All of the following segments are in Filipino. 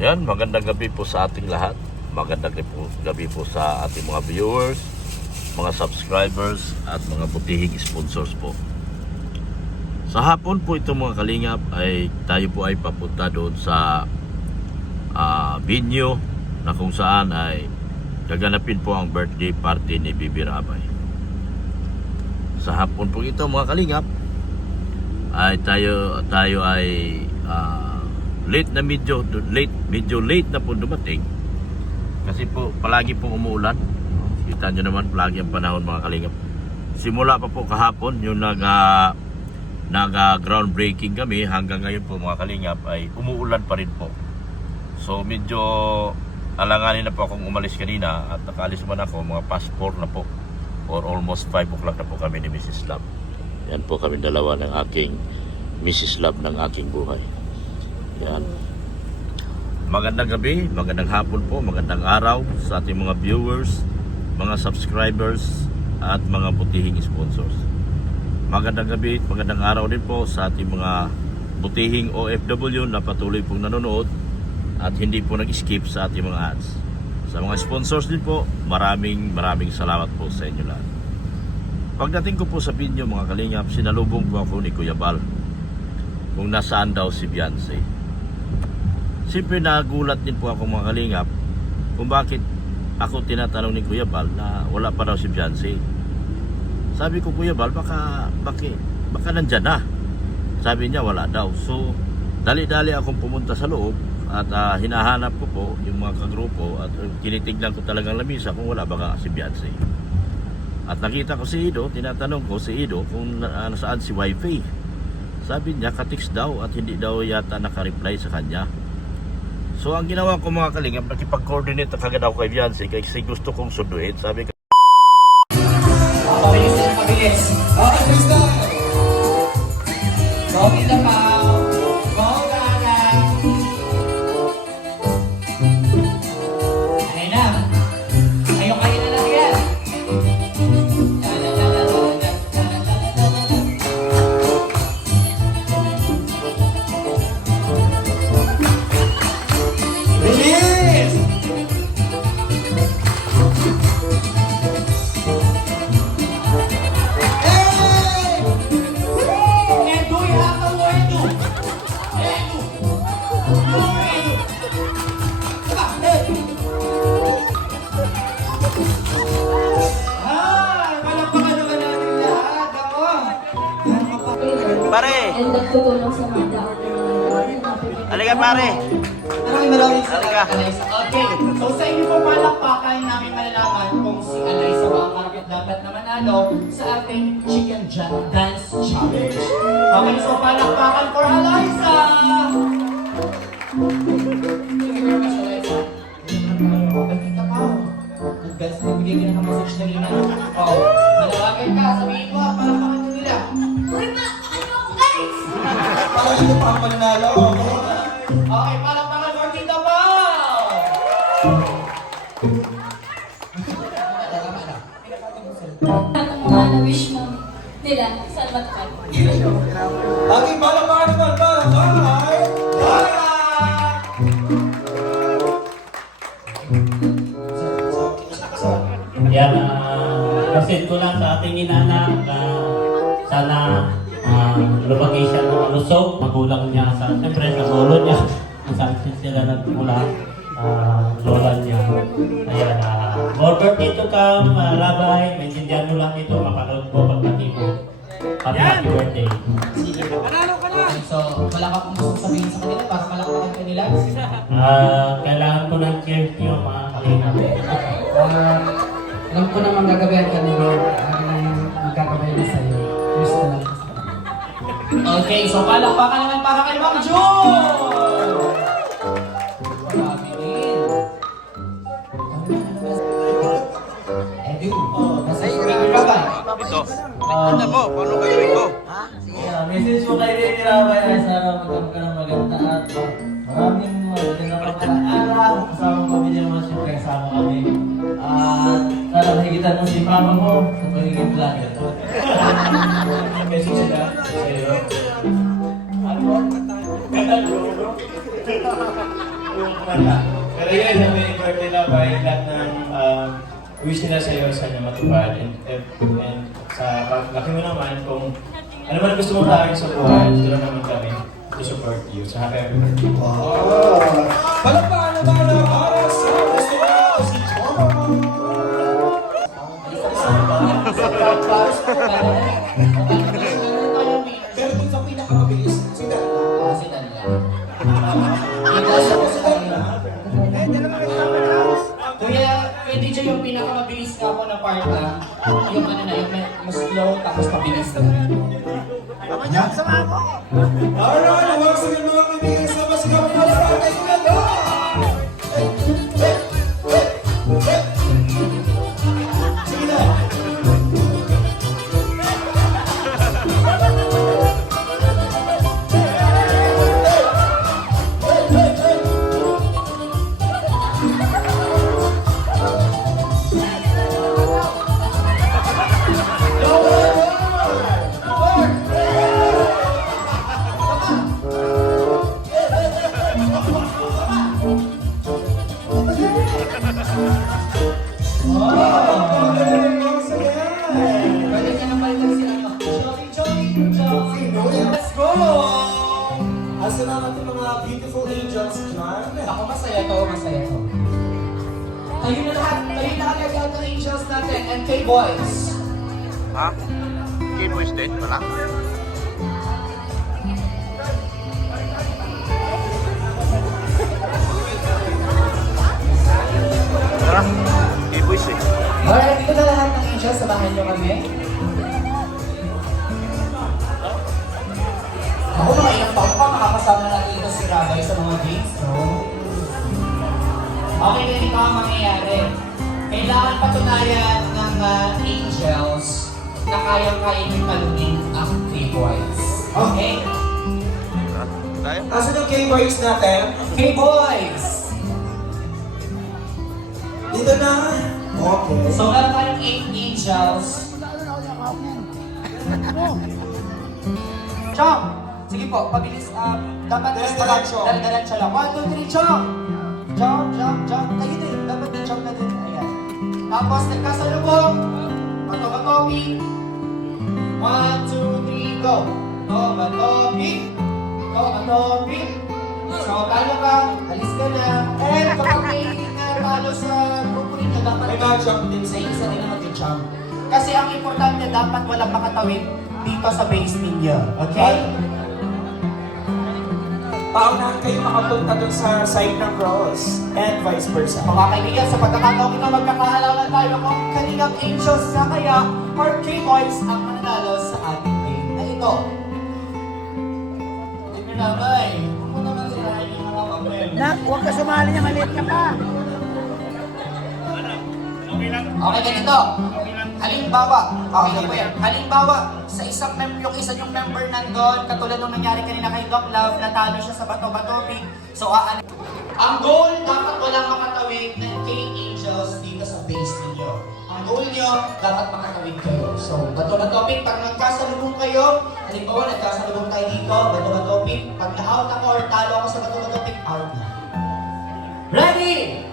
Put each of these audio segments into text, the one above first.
Yan, magandang gabi po sa ating lahat. Magandang gabi po sa ating mga viewers, mga subscribers at mga butihing sponsors po. Sa hapon po ito mga kalingap ay tayo po ay papunta doon sa venue na kung saan ay gaganapin po ang birthday party ni Bibi Rabay. Sa hapon po ito mga kalingap ay tayo ay medyo late na po dumating kasi po palagi pong umuulan. Kita nyo naman palagi ang panahon mga kalingap. Simula pa po kahapon yung nag groundbreaking kami hanggang ngayon po mga kalingap ay umuulan pa rin po. So medyo alanganin na po akong umalis kanina at nakaalis man ako mga past 4 na po or almost 5 o'clock na po kami ni Mrs. Love. Yan po kami dalawa ng aking Mrs. Love ng aking buhay. Yan. Magandang gabi, magandang hapon po, magandang araw sa ating mga viewers, mga subscribers at mga butihing sponsors. Magandang gabi, magandang araw din po sa ating mga butihing OFW na patuloy pong nanonood at hindi po nag-skip sa ating mga ads. Sa mga sponsors din po, maraming salamat po sa inyo lahat. Pagdating ko po sa video mga kalingap, sinalubong po ako ni Kuya Bal kung nasaan daw si Beyonce. Siyempre nagulat din po ako mga kalingap kung bakit ako tinatanong ni Kuya Bal na wala pa daw si Beyonce. Sabi ko, Kuya Bal, baka nandyan na. Sabi niya wala daw. So dali-dali akong pumunta sa loob at hinahanap ko po yung mga kagrupo at tinitignan ko talagang lamisa kung wala baka si Beyonce. At nakita ko si Ido, tinatanong ko si Ido kung nasaan si Wifi. Sabi niya ka-text daw at hindi daw yata naka-reply sa kanya. So ang ginawa ko mga kalingap, nakipag-coordinate kagad ako kay Beyonce kasi gusto kong sunduin. Sabi ko, mabilis. Okay, freestyle. Go in the pound. Go Gala. Ayun na. Kayo na lang yan. Bilis! pare! And nagtutulong sa mga tao. Halika pare! Maraming Halika. Okay, so sa inyo po palakpakan namin malalaman kung si Alaysa makakapit dapat na manalo sa ating Chicken Dance Challenge. Okay, so palakpakan for Alaysa! Thank you very much, Alaysa. Bakit pa? Nag-best na bigay ka ng message na rin. Oh, manawagan ka, sabihin mo, palakpakan nyo nila. Uy, palakpakan mo ako, guys! Parang ito pa ang mananalo. Okay, palakpakan for Tito Pao! Ang mga na-wish mo nila sa matkat. Aking palakpakan naman para kay Dora! Yan, kasi ko lang sa ating inanak sana lumaki siya ng malusog, magulang niya sa siyempre sa lolo niya, kung saan sila nagmula, lola niya. Ayan, more birthday to come, Rabay, maintindihan mo lang ito, mapanood mo pagpati mo. Happy birthday. Sige po. So, wala ka pong gusto sabihin sa kanila para palakpakan ka nila? Kailangan ko ng cheers niyo mga kalingap. Alam ko naman gagabayan ka ni Lord. Magkakabayan na sa'yo. Yes na lang. Okay, so palakpakan naman para kay Ma'am June! Marami din. Edu, nasa speaker ka ba? ito. Ano mo? Paano gagawin ko? Message ko kay Lady Rabay ay sana magkaroon ka ng maganda at maraming magandang araw. Kasama mo kami niya naman siyempre kasama kami. At sana nahigitan mo si mama mo sa pagiging vlogger. Message sila sa'yo. Ano? Katayo. yung kumanta. Pero yun, sabi ni birthday na by lahat ng wish nila sa'yo, sana matupad. And sa paglaki mo naman, kung ano man gusto mo lagi sa buhay, dito lang naman kami to support you. So happy birthday. Palakpakan naman ang para sa gusto mo, si Chong! Pero dun sa pinakamabilis, si Dan. Si Dan lang. Kuya DJ yung pinakamabilis nga po na part lang. Yung ano na, yung mas slow tapos pabilis na. Alright, huwag sa mga kaibigan sa mas kami na Friday na to! Sige na! Pwede ka na palitan si ano. Let's go! Asa na natin mga beautiful angels dyan? Ako masaya to, masaya to. Tayo na lahat, tayo na agad lahat ng angels natin and K-Boys. Ha? K-Boys din, wala? Tara, K-Boys eh. Alright, dito na lahat ng angels, samahan nyo kami. Ako mga ilang taon pa, makakasama na natin ito si Rabay sa mga games, no? Okay, ganito ang mangyayari. Kailangan patunayan ng angels na kayang-kaya nyo talunin ang K-Boys. Okay? Tayo? Asa yung K-Boys natin? K-Boys! Dito na! Okay. So, meron tayong 8 angels. Chong! Sige po, pabilis. Dapat Diretso. Diretso lang. 1, 2, 3, Chong! Chong, Chong, Chong. Tayo din. Dapat na Chong na din. Ayan. Tapos, nagkasalubong. Matobatopi. 1, 2, 3, go! Tomatopi. Tomatopi. So, talo ka. Alis ka na. And kapag may talo sa grupo ninyo, dapat May mag-jump din sa isa rin ang mag-jump. Kasi ang importante, dapat walang makatawid dito sa base ninyo. Okay? Paunahan kayo makapunta dun sa side ng cross and vice versa. Mga kaibigan, sa pagkakataon na magkakaalala tayo kung kaninang angels na kaya or K-Boys ang mananalo sa ating game na ito. Hindi mo naman. Huwag mo naman sirahin yung mga papel. Nak, huwag ka sumali niya, maliit ka pa. Okay, ganito. Halimbawa, okay na po yan. Halimbawa, sa isang yung isa yung member nandun, katulad nung nangyari kanina kay Doc Love, natalo siya sa bato-batopic. So, ang goal, dapat walang makatawid ng K-Angels dito sa base ninyo. Ang goal nyo, dapat makatawid kayo. So, bato-batopic, pag nagkasalubong kayo, halimbawa, nagkasalubong tayo dito, bato-batopic, pag na-out ako or talo ako sa bato-batopic, out na. Ready?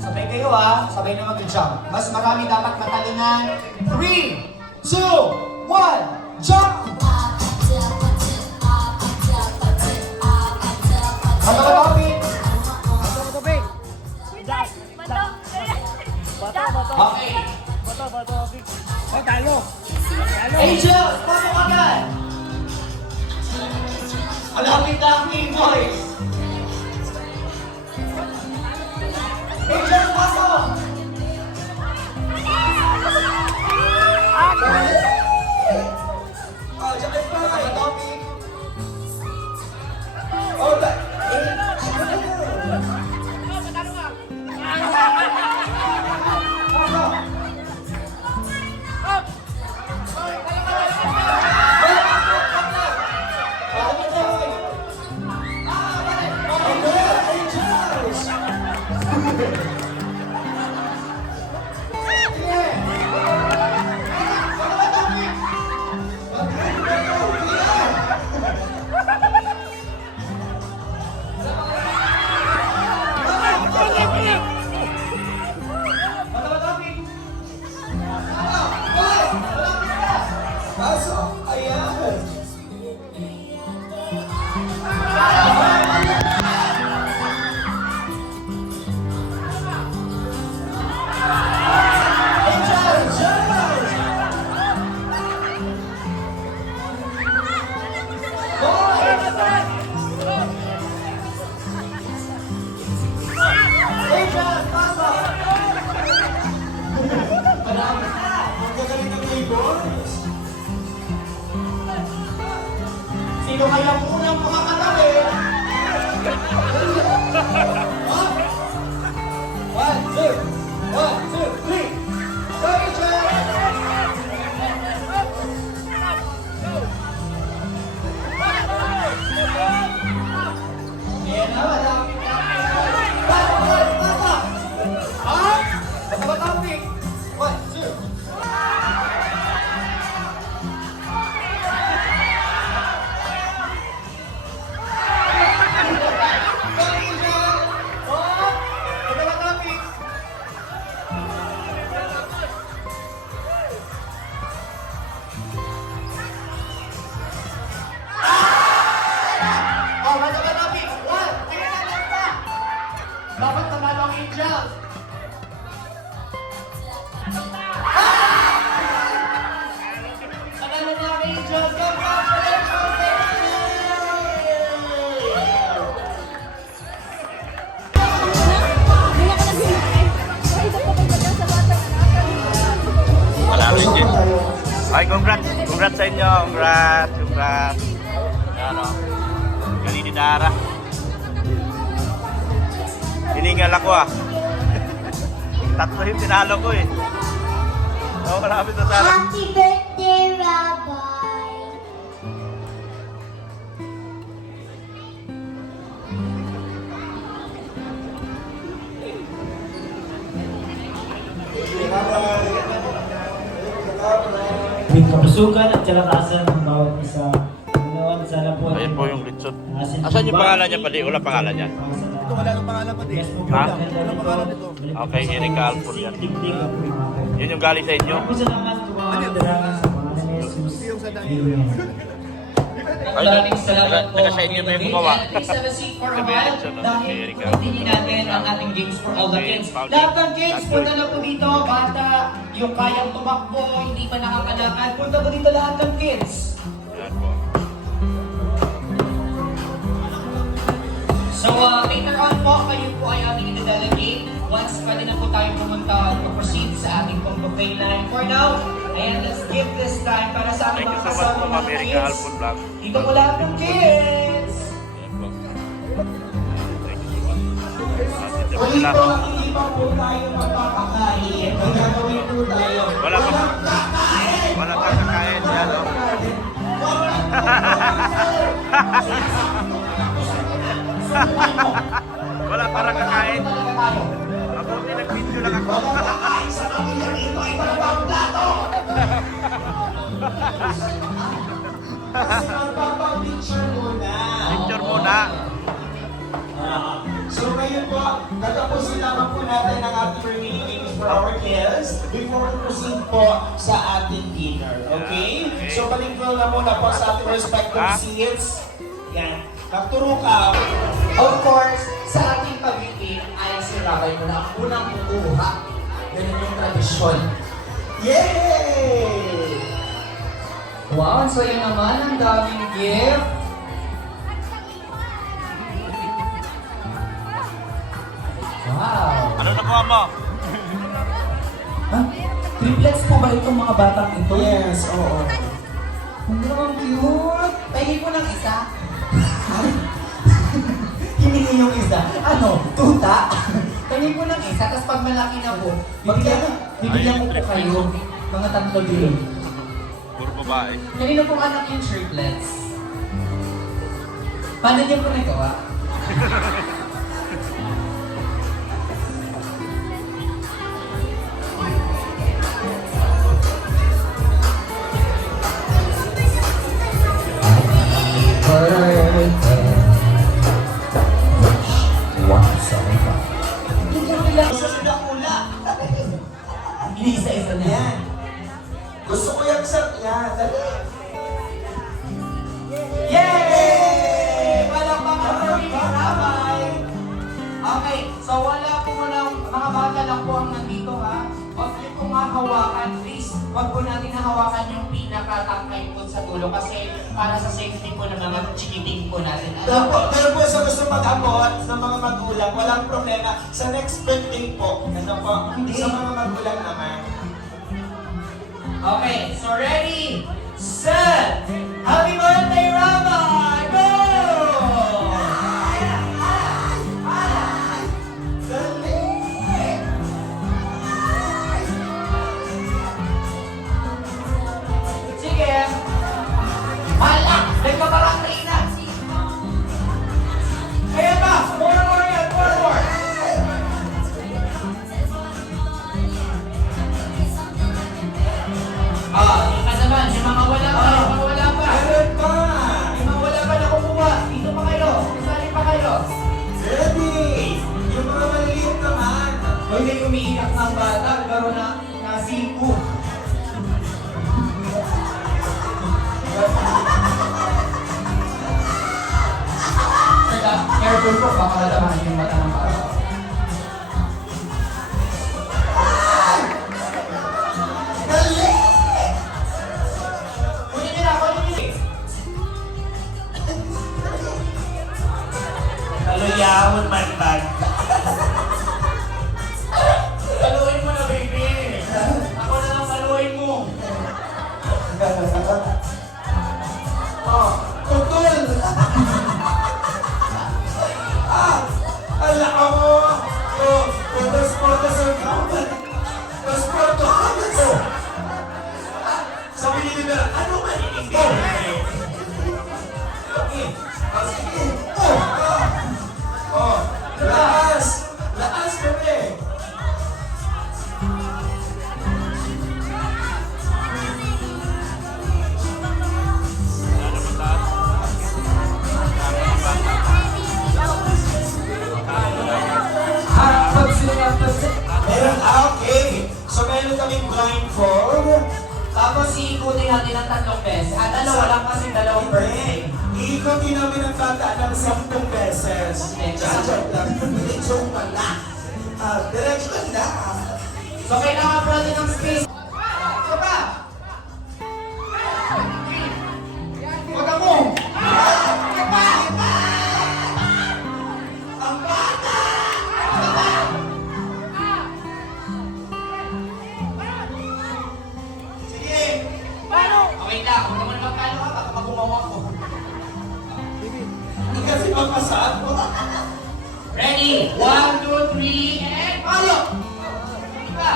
Sabay kayo sabay na mag-jump. Mas marami dapat matalunan. 3, 2, 1, jump! Ano ka topic? Okay. Oh, talo. Angel, pasok agad! Malapit na ang K-Boys! Angel, pasok! Diyan kayo pa! Ano topic? Alright! Angels! Ayan na, madami. Pasok! Ha? Basta ba topic? 1, 2. Dapat nanalo ang Angels! Nanalo na ang Angels! Congratulations, Panalo yung Jets. Ay, congrats! Congrats sa inyo! Congrats! Congrats! Ano? Galing ni Dara. Hiningal ako ah. Tatlo yung tinalo ko eh. Oo, malapit na sana. Happy birthday, Rabbi! May kapusukan at kalakasan ng bawat isa. Ganoon sana po. Ayan po yung litsot. Asan yung pangalan niya pali? Wala pangalan niya. Ito wala nang pangalan pati. Ha? Wala pangalan nito. Okay, Erika Alford yan. Yun yung galing sa inyo? Ako salamat ko mga dalangin sa pangalan ni Jesus. Amen. Ay, Maraming salamat po. taga sa inyo ba yung gumawa? Please have a seat for a Sabi while. election ng Dahil Amerika. continue natin ang ating games for all the Okay, kids. Paul. Lahat ng kids, punta na po dito. Bata, yung kayang tumakbo, hindi pa nakakalakad. Punta po dito lahat ng kids. Yan po. So later on po, kayo po ay aming i-delegate. Once pwede na po tayo pumunta at proceed sa ating pang-buffet line. For now, and let's give this time para sa ating Thank you mga so much kasama po, mga America kids. Alford Vlog. Dito po lahat ng kids. Yan po. Thank you so much. Ulit Sila. po, hindi pa po tayo magpapakain. May gagawin po tayo. Wala pa. Kakain! Wala pa kakain. Yan o. Wala para kakain. Ako, nag-video lang ako. Sa pamilya dito, ito na ba ang plato? Kasi magpapapicture muna. Picture muna. So ngayon po, tatapusin naman po natin ang ating remaining games for our kids before we proceed po sa ating dinner. Okay? Okay. So palingkol na muna po sa ating respective Ha? seats. Yan. Magturo ka. Of course, sa ating pag-ibig ay si Rabay mo na ang unang kukuha. Ganun yung tradisyon. Yay! Wow, ang saya naman. Ang daming gift. Wow. Ano nakuha mo? Ha? Triplets po ba itong mga batang ito? Yes, oo. Ang cute. Pahingin ko ng isa. Hiningi yung isa. Ano? Tuta? Pahingin ko ng isa, tapos pag malaki na po, bibigyan ko po kayo mga tatlo din. Puro babae. Kanino pong anak yung triplets? Paano niyo po nagawa? Gusto sila ula. Isa-isa na yan. Gusto ko yung sa... Yan, dali. Yay! Palakpakan for Miss Rabay! Okay, so wala po muna, mga bata lang po ang nandito ha. Huwag niyo pong hahawakan, please. Huwag po natin hahawakan yung pinakatangkay po sa dulo kasi para sa safety po ng mga chikiting po natin. Pero po sa gusto mag-abot sa mga magulang, walang problema. Sa next birthday po, ano po, sa mga magulang naman. Okay, so ready, set, happy birthday, Rabbi! Go! Sige! Hala! Nagpaparang na! Kaya ba? umiiyak ng bata, pero nasipo. Teka, careful po, baka malamahan yung mata ng bata. Kunin nila, kunin nila. Kaluyahon man bag. Saluhin mo na, baby. Ako na lang saluhin mo. Oh, tutol! Ala ako! Oh, dos portas ang kawan. Dos portas! Sabi ni nila, ano man inig? Okay. Sige. Oh, laas! Laas kami! Meron, okay. So meron kaming blindfold. Tapos iikutin natin ang 3 beses. At dalawa lang kasi dalawang birthday. Iikotin namin ang bata ng 10 beses. Joke lang. Hindi, joke pala. Direction na. So kailangan pa natin ng space. Ito pa! Huwag ako! Ito pa! Ang bata! Sige! Okay lang, kung naman magkano ka, baka magumawa ko. Hindi kasi magpasad. Ready? 1, 2, 3, and follow! Diba?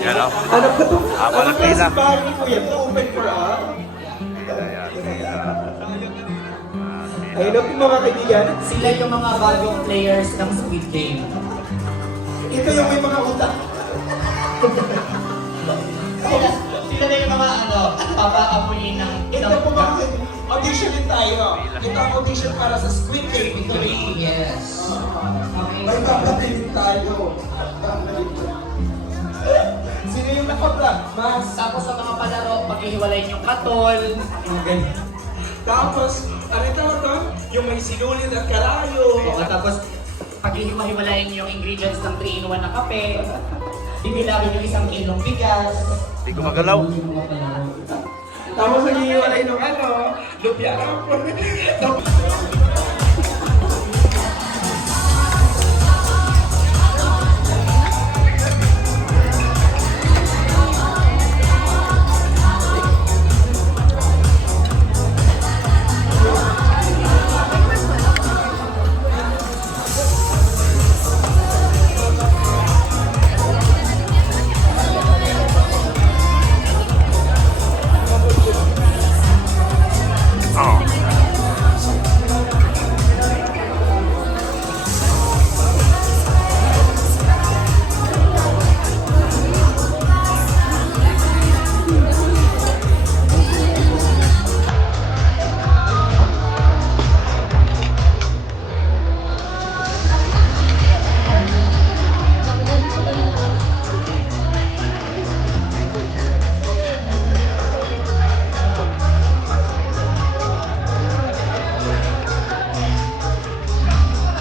Yan o. Ano ba ito? Habang nagpila. Bahay ko yan. Open for all. Ayun na po mga kaibigan. Sila yung mga bagong players ng Squid Game. Ito yung may mga utak. Sila na yung mga papaapunin ng Ito po mga audition din tayo. Ito ang audition para sa Squid Game. Ito rin. Yes. Okay. May papatinin tayo. Sino yung nakapla? Mas. Tapos sa mga palaro, paghihiwalayin yung katol. Yung ganyan. Tapos, ano tawag doon? Yung may sinulid at karayo. O, tapos paghihiwalayin yung ingredients ng 3-in-1 na kape. Bibilagin yung 1 kilong bigas. Hindi ko magalaw. Tapos naghihiwalay ng ano, lupia rapon.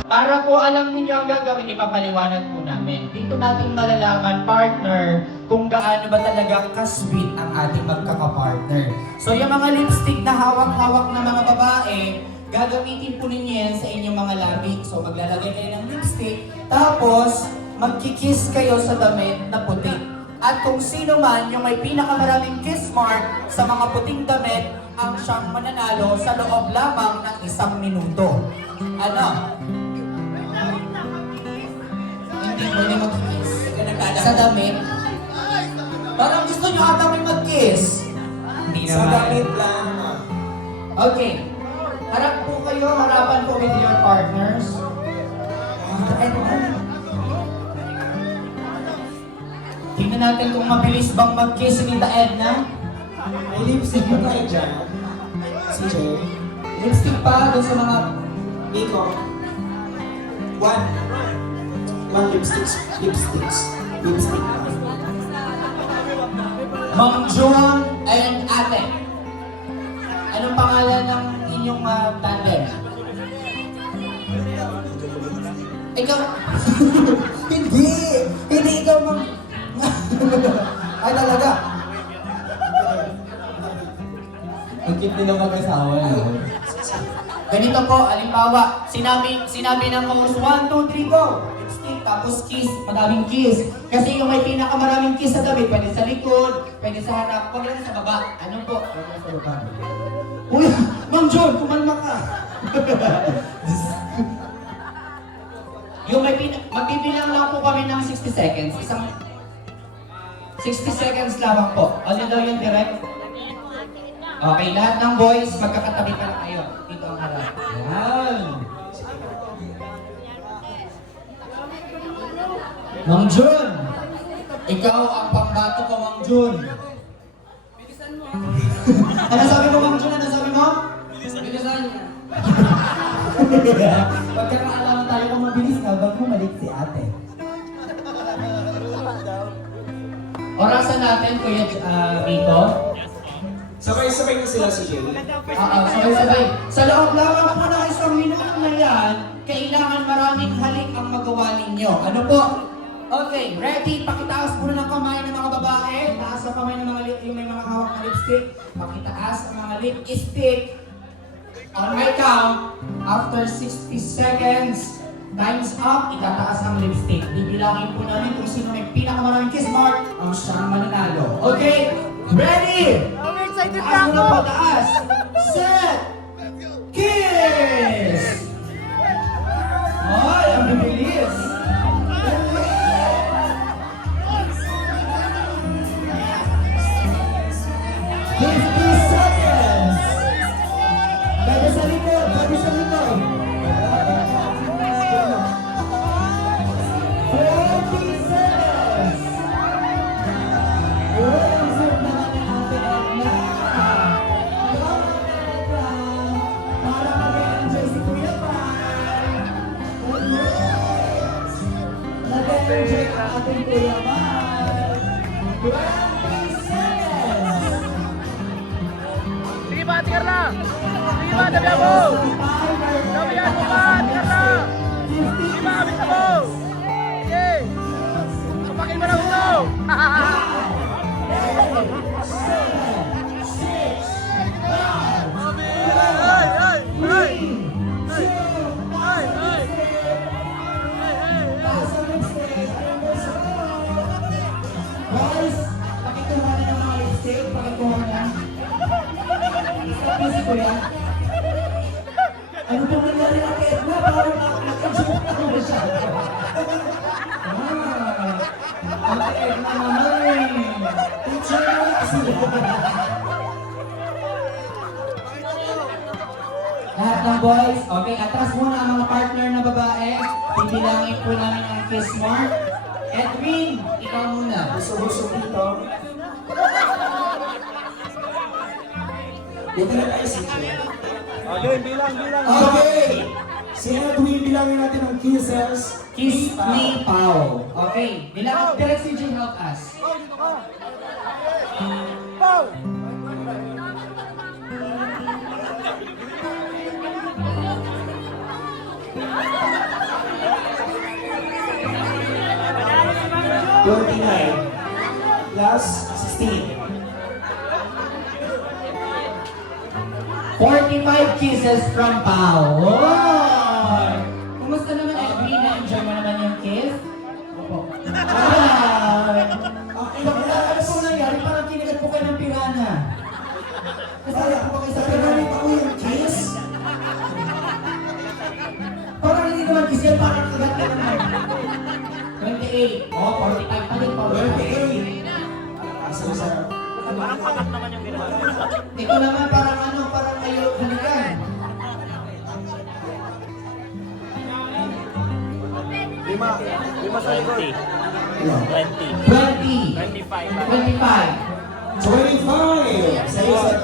Para po alam ninyo ang gagawin, ipapaliwanag po namin. Dito natin malalaman, partner, kung gaano ba talaga ka-sweet ang ating magkakapartner. So yung mga lipstick na hawak-hawak na mga babae, gagamitin po ninyo yan sa inyong mga labi. So maglalagay kayo ng lipstick, tapos magkikiss kayo sa damit na puti. At kung sino man yung may pinakamaraming kiss mark sa mga puting damit, ang siyang mananalo sa loob lamang ng 1 minuto. Ano? Hindi pwede mag-kiss. Sa damit. Parang gusto nyo ata may mag-kiss. Hindi Sa naman. damit lang. Okay. Harap po kayo, harapan po with your partners. Tingnan natin kung mabilis bang mag-kiss ni Tita Edna. May lipstick mo tayo dyan. Si Jay. Lipstick pa doon sa mga... Nico. One lipstick. Lipstick. Ma'am June and Ate. Anong pangalan ng inyong tandem? Ikaw? Hindi ikaw Ma'am. Ay talaga. Ang cute nilang mag-asawa, no? Ganito po, alimbawa, sinabi ng host, 1, 2, 3, go! Lipstick, tapos kiss, madaming kiss. Kasi yung may pinakamaraming kiss sa gabi, pwede sa likod, pwede sa harap, huwag lang sa baba. Ano po? Huwag lang sa baba. Uy, Ma'am John, kumalma ka. Yung magbibilang lang po kami ng 60 seconds. 60 seconds lamang po. Ano daw yung direct? Okay, lahat ng boys, magkakatabi pa lang kayo. Dito ang harap. Yan. Mang Jun, ikaw ang pambato ko, Mang Jun. Ano sabi mo, Mang Jun? Ano sabi mo? Bilisan niya. Pagkakaalaman tayo kung mabilis ka, ba't mo malik si ate? Orasan natin, Kuya Vito. Sabay-sabay na sila si Jay. Sabay-sabay. Sa loob lamang po ng isang minuto na yan, kailangan maraming halik ang magawa ninyo. Ano po? Okay, ready? Pakitaas muna ng kamay ng mga babae. Taas ang kamay ng mga yung may mga hawak na lipstick. Pakitaas ang mga lipstick. On my count, after 60 seconds, time's up, itataas ang lipstick. Bibilangin po namin kung sino may pinakamaraming kiss mark ang siyang mananalo. Okay? Ready? Taas mo na po, taas. Set! Kiss! Ay, ang bibilis. Ating Kuya Mar. 20 seconds. Sige ba, tingnan na! Sige ba, dabihan mo! Dabihan mo ba, tingnan na! Sige ba, bisa mo! Sige! Kapakin mo na ulo! Guys, pakikuha na ng mga lipstick. Pakikuha na. Stop na si Kuya. Ano pong nangyari na kay Edna? Parang naka-joke na mo siya. Ate Edna naman eh. Teacher na kasi. Lahat ng boys, okay, atras muna ang mga partner na babae. Bibilangin po namin ang kiss mark. Edwin, ikaw muna. Busog-busog dito. Dito na tayo si Jay. Okay. Si Edwin, bilangin natin ang kisses. Kiss ni Pao. Okay. Bilang direct si Jay help us. Plus 16. 45 kisses from Pao. Wow! Kumusta naman, Edwin? Na-enjoy mo naman yung kiss? Opo. Ano po nangyari? Parang kinigat po kayo ng pirana. Kasaya po kayo sa pirana. Ako yung kiss. Parang hindi naman kiss yan. Parang kagat ka naman. 28. Oh, 45 pa rin. 28. Asa sa Parang pagat naman yung ginagawa. Ito naman parang parang ayaw, 20. 20. 25. 25. 25. Sa isa.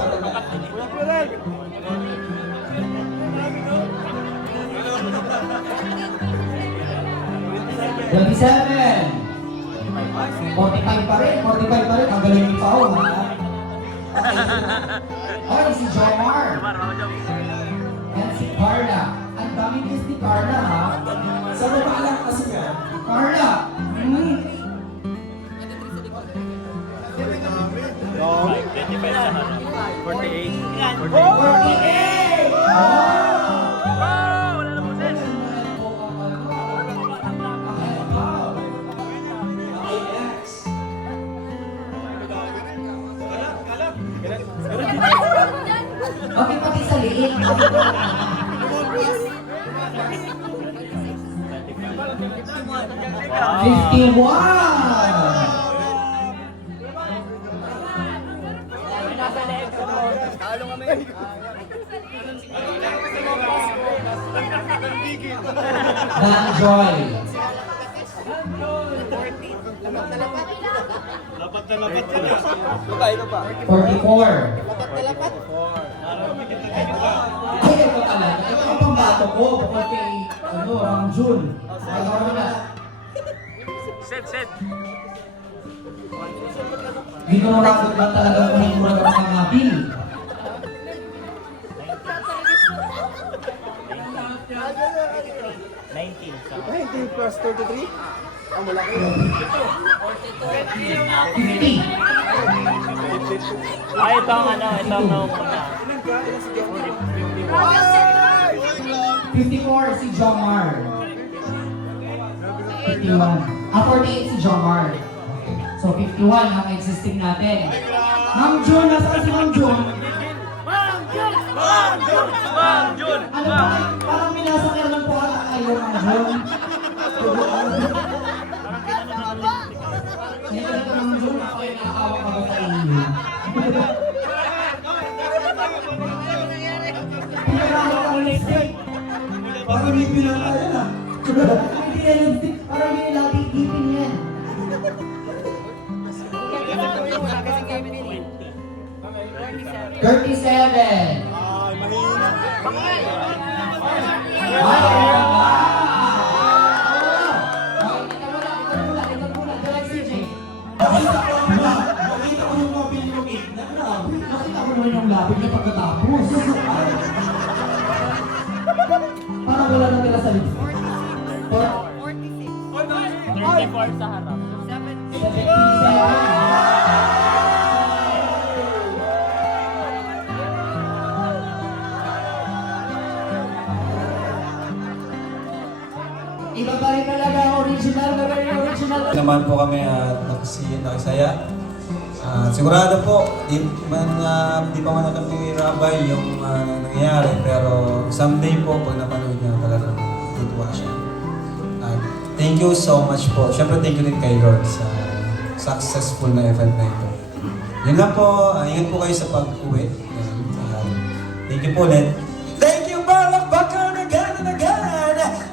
27. 45 pa rin. 45 pa rin. Ang galing ni Pao, ha? Okay, si Jomar. And si Carla. Ang dami kiss ni Carla, ha? Sa baba lang kasi nga. Carla. Hmm. 48. Okay, pati sa liit. 51. Dan Joy. Lapat na ka na. 44. Ay, ito talaga. Ito ang pambato ko. Bukod kay, ang June. Ay, ano na. Set. Dito na ragot lang talaga kung murag ang mga bill. Plus 33? Ang wala kayo. 50. Ay, ito ang nauna. 54 si Jomar. 51. 48 si Jomar. So 51 ang existing natin. Ma'am June, nasaan si Ma'am June? Ano ba? Parang minasakyan lang po ata kayo, Ma'am June. Hindi ka nito, Ma'am June. Ako yung nakakawa ka ba sa inyo? Pinarahan ka ng lipstick. Parang may pinala yan ah. Hindi yan lipstick. Parang may lagi ipin yan. 37. Nakita ko yung mga pinilumit na grabe. Nakita ko naman yung lapit niya pagkatapos. Parang wala na nila sa lipstick. 24 sa harap. 77. Iba pa rin talaga original na rin original. Naman po kami at nakasaya. Sigurado po, di pa man kami rabay yung nangyayari, pero someday po pag napanood niya talagang tutuwa siya. At thank you so much po. Siyempre thank you din kay Lord sa successful na event na ito. Yun lang po, ingat po kayo sa pag-uwi. Thank you po ulit. Thank you, Balakbakan, again and again.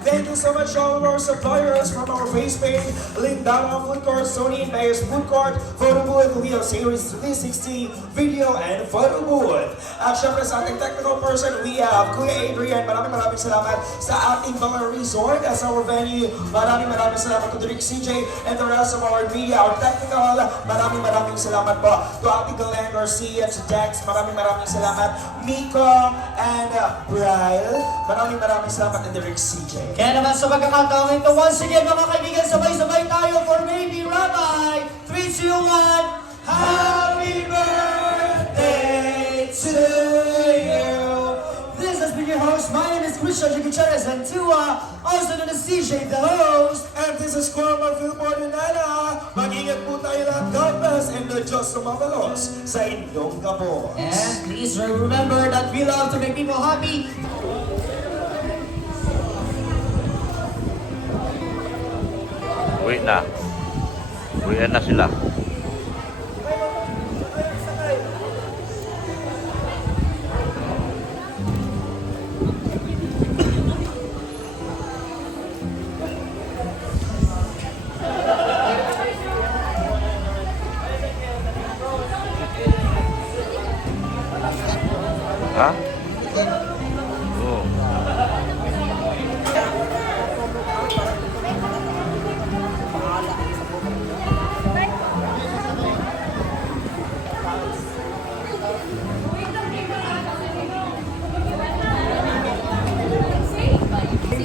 Thank you so much all of our suppliers from our face paint, Lindana Food Court, Sony Mayor's Food Court, Photo Booth, We Have Series 360, Video and Photo Booth. At syempre sa ating technical person, we have Kuya Adrian. Maraming salamat sa ating mga resort as our venue. Maraming salamat to Rick CJ and the rest of our media, our technical. Maraming salamat po to ating Glenn Garcia, to Dex. Maraming salamat Miko and Brian. Maraming salamat and the Rick CJ. Kaya naman sa pagkakataong ito, once again mga kaibigan, sabay-sabay tayo for Baby Rabbi. 3, 2, 1, Happy birthday to you. This has been your host. My name is Christian Gutierrez and Tua, also known as CJ, the host. And this is Corma Fillmore and Nana. Mag-ingat po tayo lahat. God bless and the Diyos sumabalos sa inyong kapos. And please remember that we love to make people happy. Uwi na. Uwi na sila. Ha? Oo.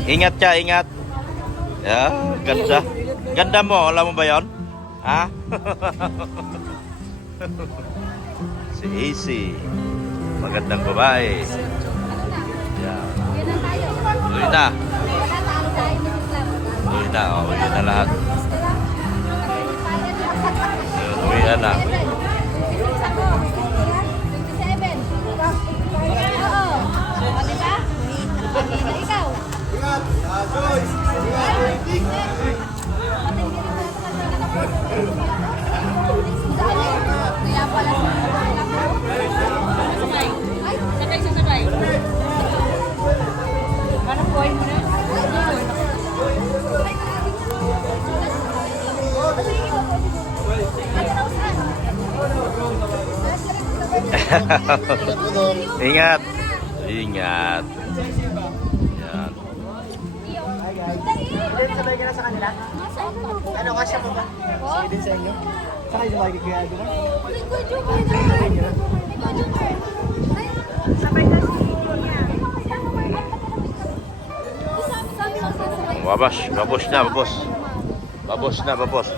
Ingat ka, ingat. Ya, ganda. Ganda mo, alam mo ba yon? Ha? Si Easy. Magandang babae. Yeah. Tuloy na. Tuloy na, oh, yun na lahat. Tuloy na. Ingat. Ingat. Yan. Sabay ka na sa kanila? Ano, kasya mo ba? Sige din sa inyo? Saka yung lagi kaya doon? Sabay na si Julia. Babos na, babos. Babos na, babos.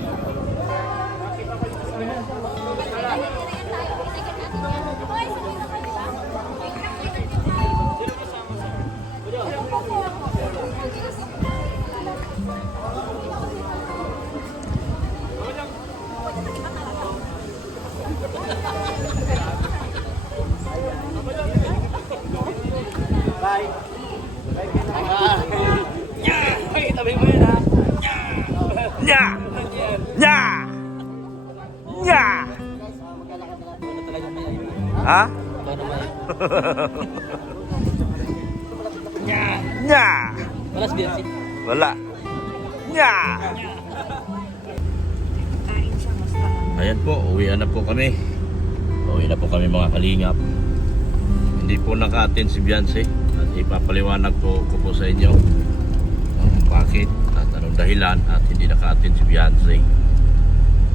Nya! Nya! Nya! Ha? Nya! Wala. Nya! Ayan po, uwian na po kami. Uwi na po kami mga kalingap. Hindi po naka-attend si Beyonce. At ipapaliwanag po ko po sa inyo kung bakit at anong dahilan at hindi naka-attend si Beyonce.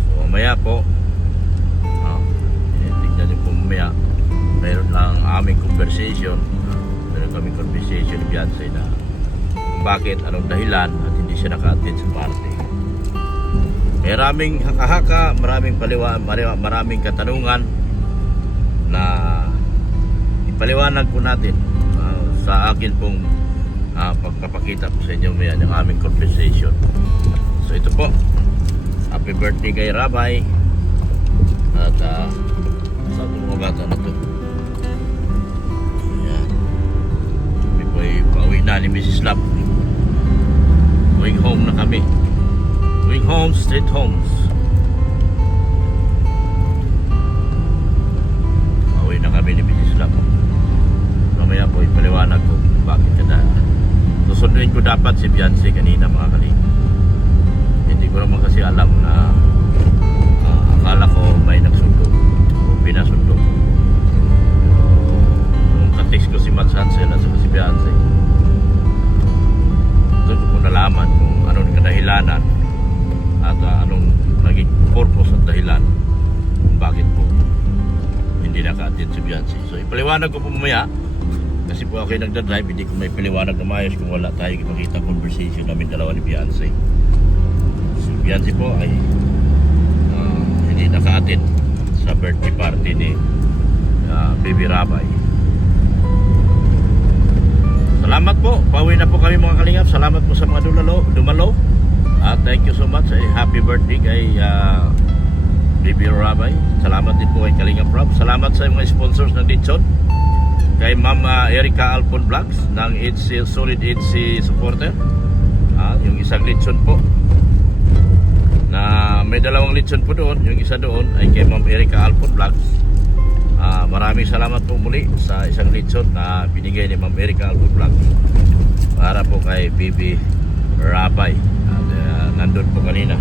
So mamaya po, tignan niyo po mamaya, mayroon lang aming conversation. Mayroon kami conversation ni Beyonce na kung bakit, anong dahilan at hindi siya naka-attend sa party. Maraming haka-haka, maraming katanungan na ipaliwanag po natin sa akin pong pagpapakita po sa inyo may ang aming conversation. So ito po, happy birthday kay Rabay at sa tumugatan na to. Ayan, kami po ay pauwi na ni Mrs. Lap. Going home na kami. Going home, straight homes. Pauwi na kami ni Mrs. Lap. Mamaya po ipaliwanag ko bakit kada. Susunduin ko dapat si Beyonce kanina mga kaling. Hindi ko naman kasi alam na akala ko may nagsundo o pinasundo. Nung ka-text ko si Matt Hansel at si Beyonce, doon ko nalaman kung anong kadahilanan at anong naging purpose at dahilan kung bakit po hindi naka-attend si Beyonce. So ipaliwanag ko po mamaya. Kasi po ako nagdadrive, hindi ko may paliwanag na maayos kung wala tayo makita conversation namin dalawa ni Beyonce. Si Beyonce po ay hindi naka-attend sa birthday party ni Baby Rabay. Salamat po, pauwi na po kami mga kalingap. Salamat po sa mga dumalo. Thank you so much. Happy birthday kay Baby Rabay. Salamat din po kay Kalingap Rob. Salamat sa mga sponsors ng Ditson. Kay Ma'am Erica Alpon Vlogs ng Solid HC Supporter. Yung isang lechon po na may dalawang lechon po doon. Yung isa doon ay kay Ma'am Erica Alpon Vlogs. Maraming salamat po muli sa isang lechon na binigay ni Ma'am Erica Alpon Vlogs para po kay Baby Rabay. Nandun po kanina.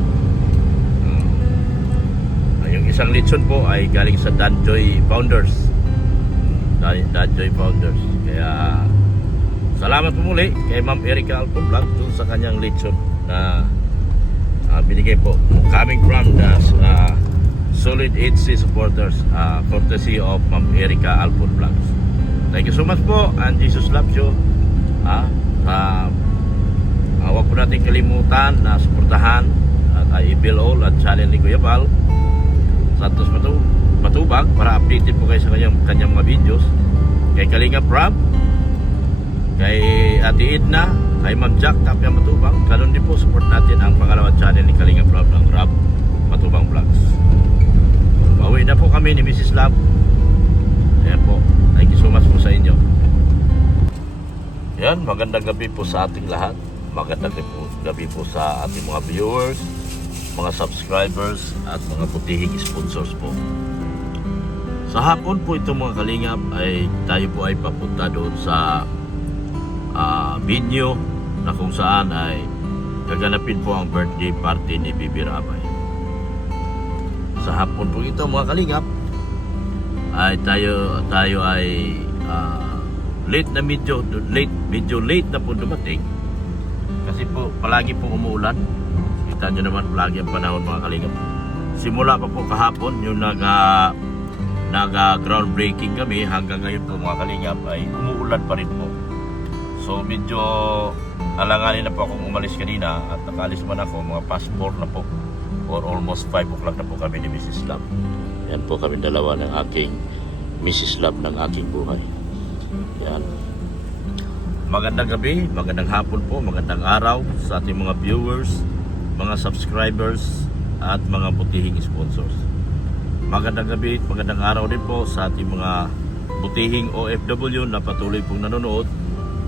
Yung isang lechon po ay galing sa Danjoy Founders. Danjoy Founders. Kaya salamat po muli kay Ma'am Erica Alpon Vlog dun sa kanyang lechon na binigay po coming from the Solid HC supporters, courtesy of Ma'am Erica Alpon Vlogs. Thank you so much po, and Jesus loves you. Huwag po natin kalimutan na suportahan at i-bill all at channel ni Kuya Val Santos Matubag para updated po kayo sa kanyang mga videos. Kay Kalinga Prab, kay Ate Edna, kay Ma'am Jack Tapia Matubang. Ganun din po, support natin ang pangalawang channel ni Kalinga Prab ng Rab Matubang Vlogs. Pauwi na po kami ni Mrs. Love. Ayan po, thank you so much po sa inyo. Yan, magandang gabi po sa ating lahat. Magandang gabi po sa ating mga viewers, mga subscribers at mga butihing sponsors po. Sa hapon po itong mga kalingap ay tayo po ay papunta doon sa venue na kung saan ay gaganapin po ang birthday party ni Bibi Rabay. Sa hapon po ito mga kalingap ay tayo ay medyo late na po dumating kasi po palagi po umuulan. Kita nyo naman palagi ang panahon mga kalingap. Simula pa po kahapon yung groundbreaking kami hanggang ngayon po mga kalingap ay umuulan pa rin po. So medyo alanganin na po akong umalis kanina at nakaalis man ako mga past 4 na po or almost 5 o'clock na po kami ni Mrs. Love. Yan po kami dalawa ng aking Mrs. Love ng aking buhay. Yan. Magandang gabi, magandang hapon po, magandang araw sa ating mga viewers, mga subscribers at mga butihing sponsors. Magandang gabi, magandang araw din po sa ating mga butihing OFW na patuloy pong nanonood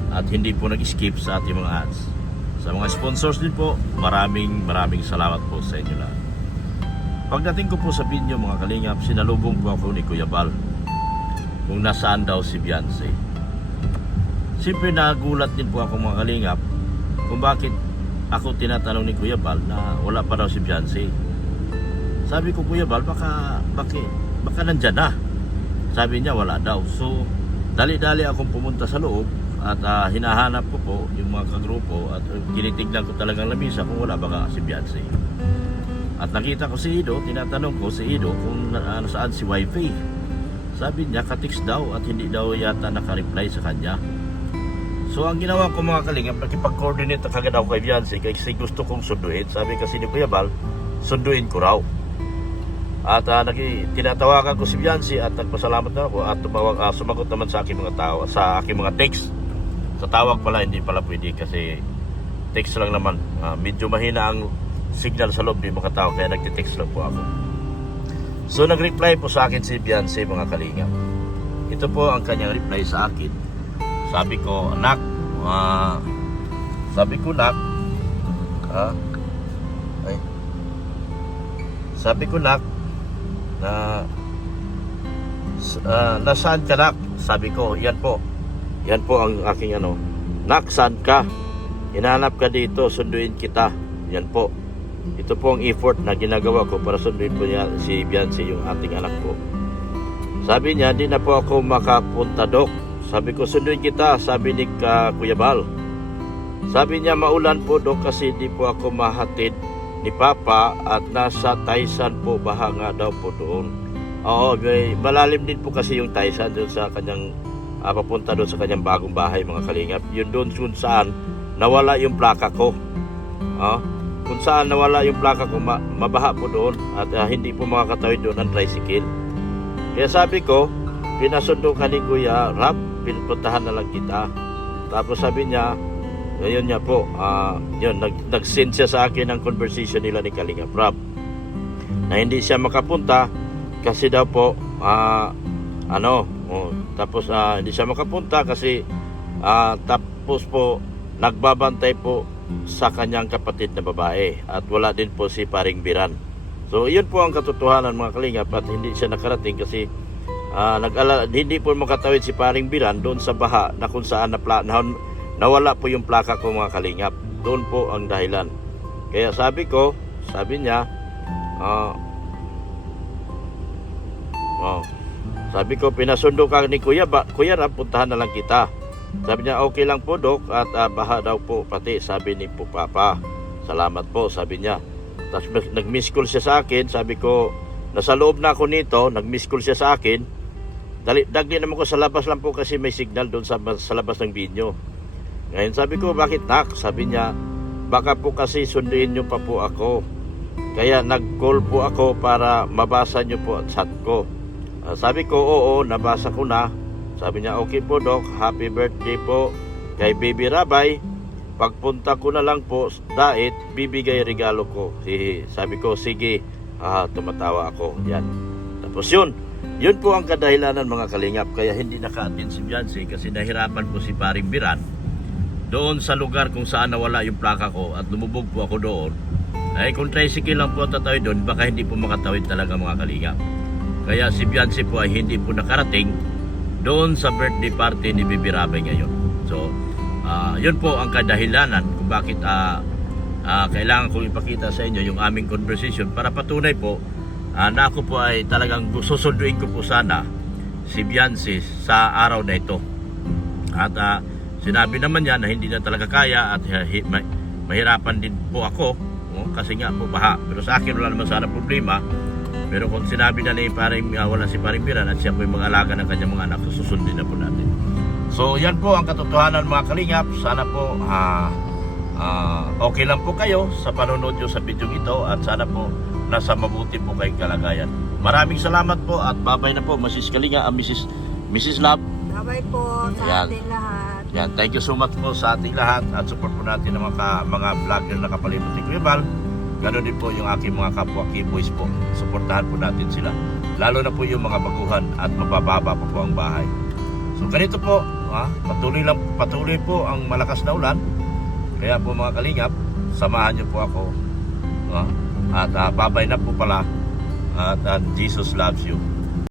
at hindi po nag-skip sa ating mga ads. Sa mga sponsors din po, maraming salamat po sa inyo lahat. Pagdating ko po sa video mga kalingap, sinalubong po ako ni Kuya Val kung nasaan daw si Beyonce. Siyempre nagulat din po ako mga kalingap kung bakit ako tinatanong ni Kuya Val na wala pa daw si Beyonce. Sabi ko, Kuya Val, baka nandyan na. Sabi niya wala daw. So dali-dali akong pumunta sa loob at hinahanap ko po yung mga kagrupo at tinitignan ko talagang lamisa kung wala baka si Beyonce. At nakita ko si Ido, tinatanong ko si Ido kung saan si Wifi. Sabi niya ka-text daw at hindi daw yata naka-reply sa kanya. So ang ginawa ko mga kalingap, nakipag-coordinate kagad ako kay Beyonce kasi gusto kong sunduin. Sabi kasi ni Kuya Val, sunduin ko raw. At tinatawagan ko si Beyonce at nagpasalamat na ako at sumagot naman sa aking mga text. Sa tawag pala hindi pala pwede kasi text lang naman. Medyo mahina ang signal sa loob, di makatawag kaya nagte-text lang po ako. So nag-reply po sa akin si Beyonce mga kalingap. Ito po ang kanyang reply sa akin. Sabi ko, nak, nasaan ka nak? Sabi ko, yan po ang aking nak, saan ka? Hinahanap ka dito, sunduin kita. Yan po. Ito po ang effort na ginagawa ko para sunduin po niya si Beyonce, yung ating anak ko. Sabi niya, di na po ako makapunta, Dok. Sabi ko, sunduin kita, sabi ni Kuya Val. Sabi niya, maulan po, Dok, kasi di po ako mahatid ni Papa at nasa Taisan po, baha nga daw po doon. Oo, malalim din po kasi yung Taisan doon sa kanyang papunta doon sa kanyang bagong bahay mga kalingap. Yun doon kung saan nawala yung plaka ko. Kung saan nawala yung plaka ko, mabaha po doon at hindi po makakatawid doon ang tricycle. Kaya sabi ko, pinasundo ka ni Kuya Rab, pinupuntahan na lang kita. Tapos sabi niya, ngayon niya po, nag-send siya sa akin ang conversation nila ni Kalinga Rab na hindi siya makapunta kasi daw po tapos hindi siya makapunta kasi tapos po nagbabantay po sa kanyang kapatid na babae at wala din po si Paring Biran. So iyon po ang katotohanan mga kalingap at hindi siya nakarating kasi hindi po makatawid si Paring Biran doon sa baha na kung saan nawala po yung plaka ko mga kalingap. Doon po ang dahilan. Kaya sabi niya Sabi ko, pinasundo ka ni Kuya, Kuya Rab, puntahan na lang kita. Sabi niya, okay lang po Dok, at baha daw po pati, sabi ni po Papa. Salamat po, sabi niya. Tapos nag-miss call siya sa akin, sabi ko, nasa loob na ako nito, nag-miss call siya sa akin. Dagli naman ko sa labas lang po kasi may signal doon sa labas ng binyo. Ngayon sabi ko, bakit nak? Sabi niya, baka po kasi sunduin niyo pa po ako. Kaya nag-call po ako para mabasa niyo po ang chat ko. Sabi ko, oo, nabasa ko na. Sabi niya, okay po Dok, happy birthday po kay Baby Rabay. Pagpunta ko na lang po, dait, bibigay regalo ko. Sabi ko, sige, tumatawa ako. Yan. Tapos yun po ang kadahilanan mga kalingap. Kaya hindi naka-attend si Beyonce kasi nahirapan po si Paring Biran doon sa lugar kung saan nawala yung plaka ko at lumubog po ako doon. Ay kung tricycle lang po tatawid doon, baka hindi po makatawid talaga mga kalingap. Kaya si Beyonce po ay hindi po nakarating doon sa birthday party ni Bibi Rabay ngayon. So, yun po ang kadahilanan kung bakit kailangan kong ipakita sa inyo yung aming conversation para patunay po na ako po ay talagang susunduin ko po sana si Beyonce sa araw na ito. At sinabi naman niya na hindi na talaga kaya at mahirapan din po ako kasi nga po baha. Pero sa akin wala naman sana problema. Pero kung sinabi na wala si Paring Biran at siya po yung mga alaga ng kanyang mga anak, susundin na po natin. So yan po ang katotohanan mga kalingap. Sana po okay lang po kayo sa panonood nyo sa video ito at sana po nasa mabuti po kayong kalagayan. Maraming salamat po at babay na po Mrs. Kalinga, Mrs. Love. Babay po sa ating lahat. Yan, thank you so much po sa ating lahat at support po natin ng mga vlogger na kapalibot ni Kuya Bal. Ganon din po yung aking mga kapwa keyboys po. Suportahan po natin sila. Lalo na po yung mga baguhan at mabababa po ang bahay. So ganito po, patuloy po ang malakas na ulan. Kaya po mga kalingap, samahan niyo po ako. At babay na po pala. At Jesus loves you.